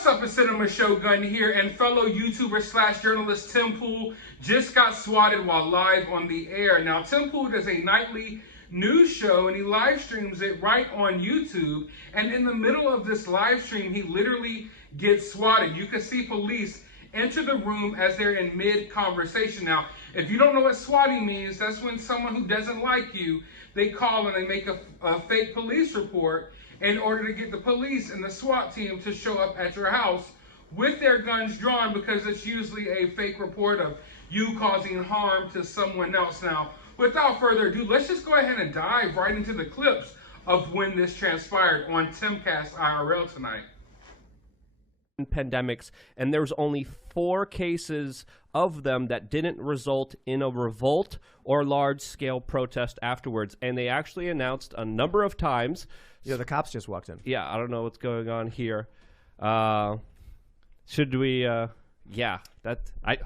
What's up, it's Cinema Shogun here, and fellow YouTuber slash journalist Tim Pool just got swatted while live on the air. Now, Tim Pool does a nightly news show, and he live streams it right on YouTube, and in the middle of this live stream, he literally gets swatted. You can see police enter the room as they're in mid-conversation. Now, if you don't know what swatting means, that's when someone who doesn't like you, they call and they make a fake police report in order to get the police and the SWAT team to show up at your house with their guns drawn, because it's usually a fake report of you causing harm to someone else. Now, without further ado, let's just go ahead and dive right into the clips of when this transpired on Timcast IRL tonight. Pandemics, and there's only 4 cases of them that didn't result in a revolt or large-scale protest afterwards, and they actually announced a number of times. Yeah, the cops just walked in. Yeah, I don't know what's going on here. Should we? Yeah, that I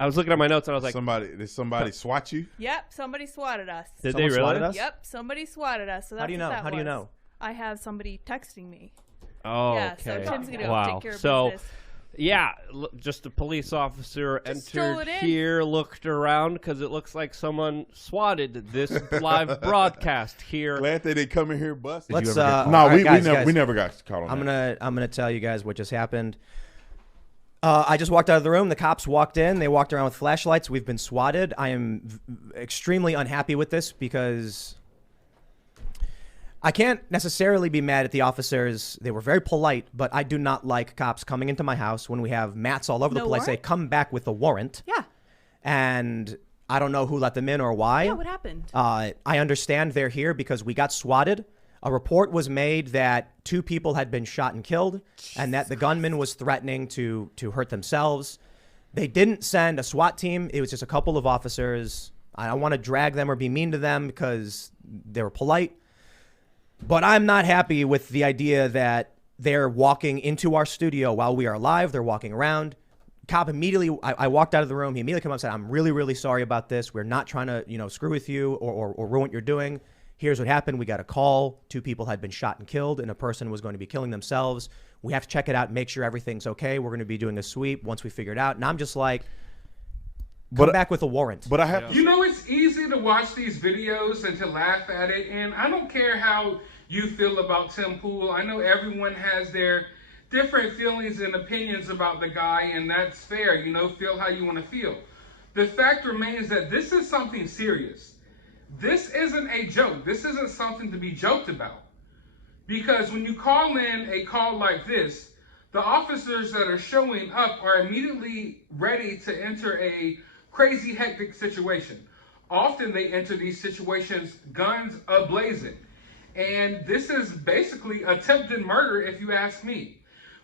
was looking at my notes and I was like, did somebody swat you? Yep, somebody swatted us. Did they really? Swatted us? Yep, somebody swatted us. So that's How do you know? What that How do you was. know? I have somebody texting me. Oh, yeah, okay. so Tim's gonna Wow. take care of So, business. yeah, just a police officer stroll entered it in. here, looked around, because it looks like someone swatted this live broadcast here. Glad they didn't come in here bust. Let's, No, all right, guys. we never got caught on that. I'm gonna tell you guys what just happened. I just walked out of the room. The cops walked in. They walked around with flashlights. We've been swatted. I am extremely unhappy with this because I can't necessarily be mad at the officers. They were very polite, but I do not like cops coming into my house when we have mats all over the place. They come back with a warrant. Yeah. And I don't know who let them in or why. Yeah, what happened? I understand they're here because we got swatted. A report was made that 2 people had been shot and killed, and that the gunman was threatening to hurt themselves. They didn't send a SWAT team. It was just a couple of officers. I don't want to drag them or be mean to them because they were polite. But I'm not happy with the idea that they're walking into our studio while we are live. They're walking around. Cop immediately, I walked out of the room. He immediately came up and said, I'm really, really sorry about this. We're not trying to, screw with you or ruin what you're doing. Here's what happened. We got a call. 2 people had been shot and killed, and a person was going to be killing themselves. We have to check it out, make sure everything's okay. We're going to be doing a sweep once we figure it out. And I'm just like, come back with a warrant. But I have You know, it's easy to watch these videos and to laugh at it, and I don't care how you feel about Tim Pool. I know everyone has their different feelings and opinions about the guy, and that's fair. Feel how you want to feel. The fact remains that this is something serious. This isn't a joke. This isn't something to be joked about. Because when you call in a call like this, the officers that are showing up are immediately ready to enter a crazy, hectic situation. Often they enter these situations guns a-blazing. And this is basically attempted murder, if you ask me.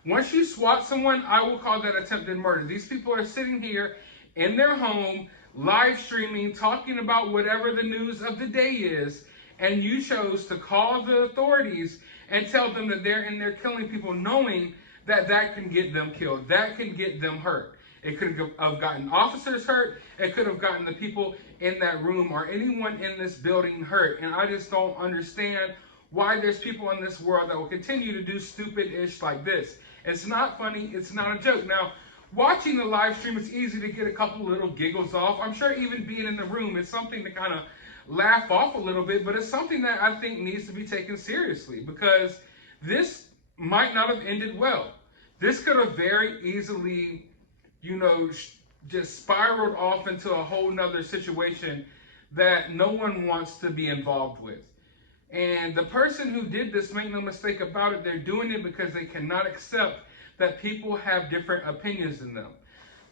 Once you SWAT someone, I will call that attempted murder. These people are sitting here in their home, live streaming, talking about whatever the news of the day is, and you chose to call the authorities and tell them that they're in there killing people, knowing that that can get them killed, that can get them hurt. It could have gotten officers hurt. It could have gotten the people in that room or anyone in this building hurt. And I just don't understand why there's people in this world that will continue to do stupid-ish like this. It's not funny. It's not a joke. Now, watching the live stream, it's easy to get a couple little giggles off. I'm sure even being in the room is something to kind of laugh off a little bit, but it's something that I think needs to be taken seriously, because this might not have ended well. This could have very easily, just spiraled off into a whole nother situation that no one wants to be involved with. And the person who did this, make no mistake about it, they're doing it because they cannot accept that people have different opinions than them.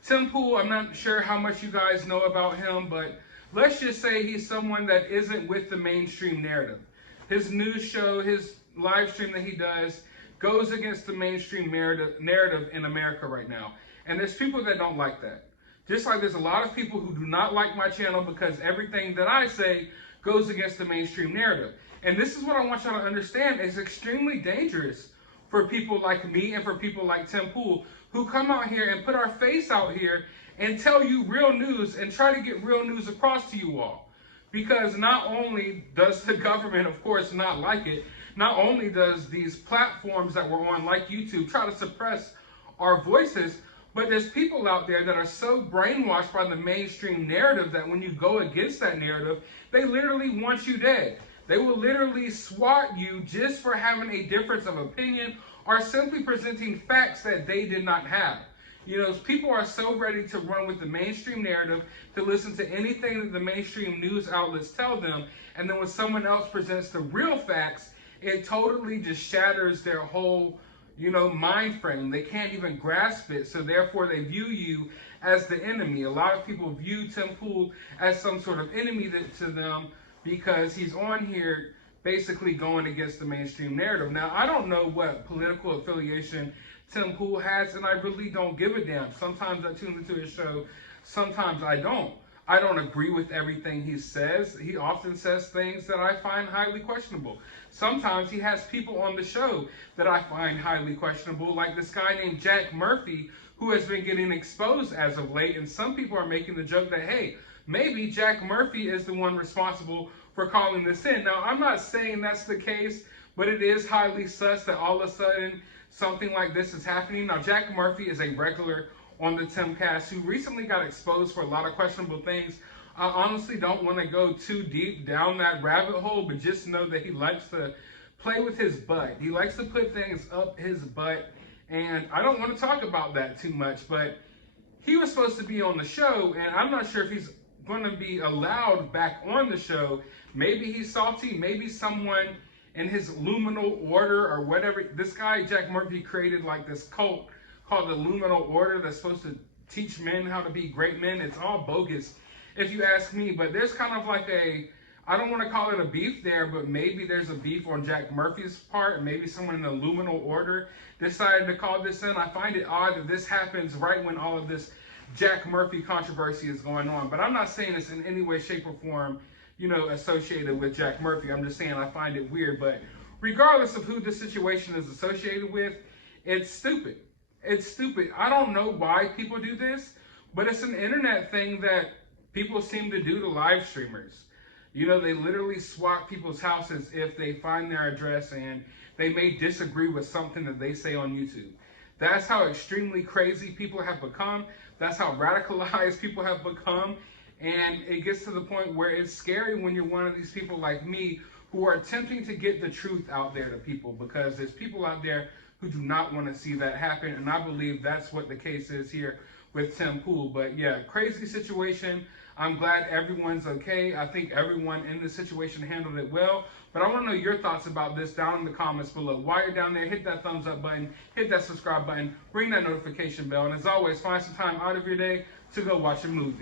Tim Pool, I'm not sure how much you guys know about him, but let's just say he's someone that isn't with the mainstream narrative. His news show, his live stream that he does, goes against the mainstream narrative in America right now. And there's people that don't like that. Just like there's a lot of people who do not like my channel because everything that I say goes against the mainstream narrative. And this is what I want y'all to understand. It's extremely dangerous for people like me and for people like Tim Pool, who come out here and put our face out here and tell you real news and try to get real news across to you all. Because not only does the government, of course, not like it, not only does these platforms that we're on, like YouTube, try to suppress our voices, but there's people out there that are so brainwashed by the mainstream narrative that when you go against that narrative, they literally want you dead. They will literally SWAT you just for having a difference of opinion or simply presenting facts that they did not have. You know, people are so ready to run with the mainstream narrative, to listen to anything that the mainstream news outlets tell them, and then when someone else presents the real facts, it totally just shatters their whole, mind frame. They can't even grasp it, so therefore they view you as the enemy. A lot of people view Tim Pool as some sort of enemy to them because he's on here basically going against the mainstream narrative. Now, I don't know what political affiliation Tim Pool has, and I really don't give a damn. Sometimes I tune into his show, sometimes I don't. I don't agree with everything he says. He often says things that I find highly questionable. Sometimes he has people on the show that I find highly questionable, like this guy named Jack Murphy, who has been getting exposed as of late, and some people are making the joke that, hey, maybe Jack Murphy is the one responsible for calling this in. Now, I'm not saying that's the case, but it is highly sus that all of a sudden something like this is happening. Now, Jack Murphy is a regular on the Timcast who recently got exposed for a lot of questionable things. I honestly don't want to go too deep down that rabbit hole, but just know that he likes to play with his butt. He likes to put things up his butt, and I don't want to talk about that too much, but he was supposed to be on the show, and I'm not sure if he's going to be allowed back on the show. Maybe he's salty, maybe someone in his luminal order or whatever. This guy, Jack Murphy, created like this cult called the Luminal Order that's supposed to teach men how to be great men. It's all bogus, if you ask me. But there's kind of like I don't want to call it a beef there, but maybe there's a beef on Jack Murphy's part, and maybe someone in the Luminal Order decided to call this in. I find it odd that this happens right when all of this Jack Murphy controversy is going on. But I'm not saying it's in any way, shape, or form, associated with Jack Murphy. I'm just saying I find it weird. But regardless of who the situation is associated with, it's stupid. It's stupid. I don't know why people do this, but it's an internet thing that people seem to do to live streamers. They literally SWAT people's houses if they find their address and they may disagree with something that they say on YouTube. That's how extremely crazy people have become. That's how radicalized people have become. And it gets to the point where it's scary when you're one of these people like me who are attempting to get the truth out there to people, because there's people out there who do not want to see that happen. And I believe that's what the case is here with Tim Pool. But yeah, crazy situation. I'm glad everyone's okay. I think everyone in this situation handled it well. But I want to know your thoughts about this down in the comments below. While you're down there, hit that thumbs up button, hit that subscribe button, ring that notification bell. And as always, find some time out of your day to go watch a movie.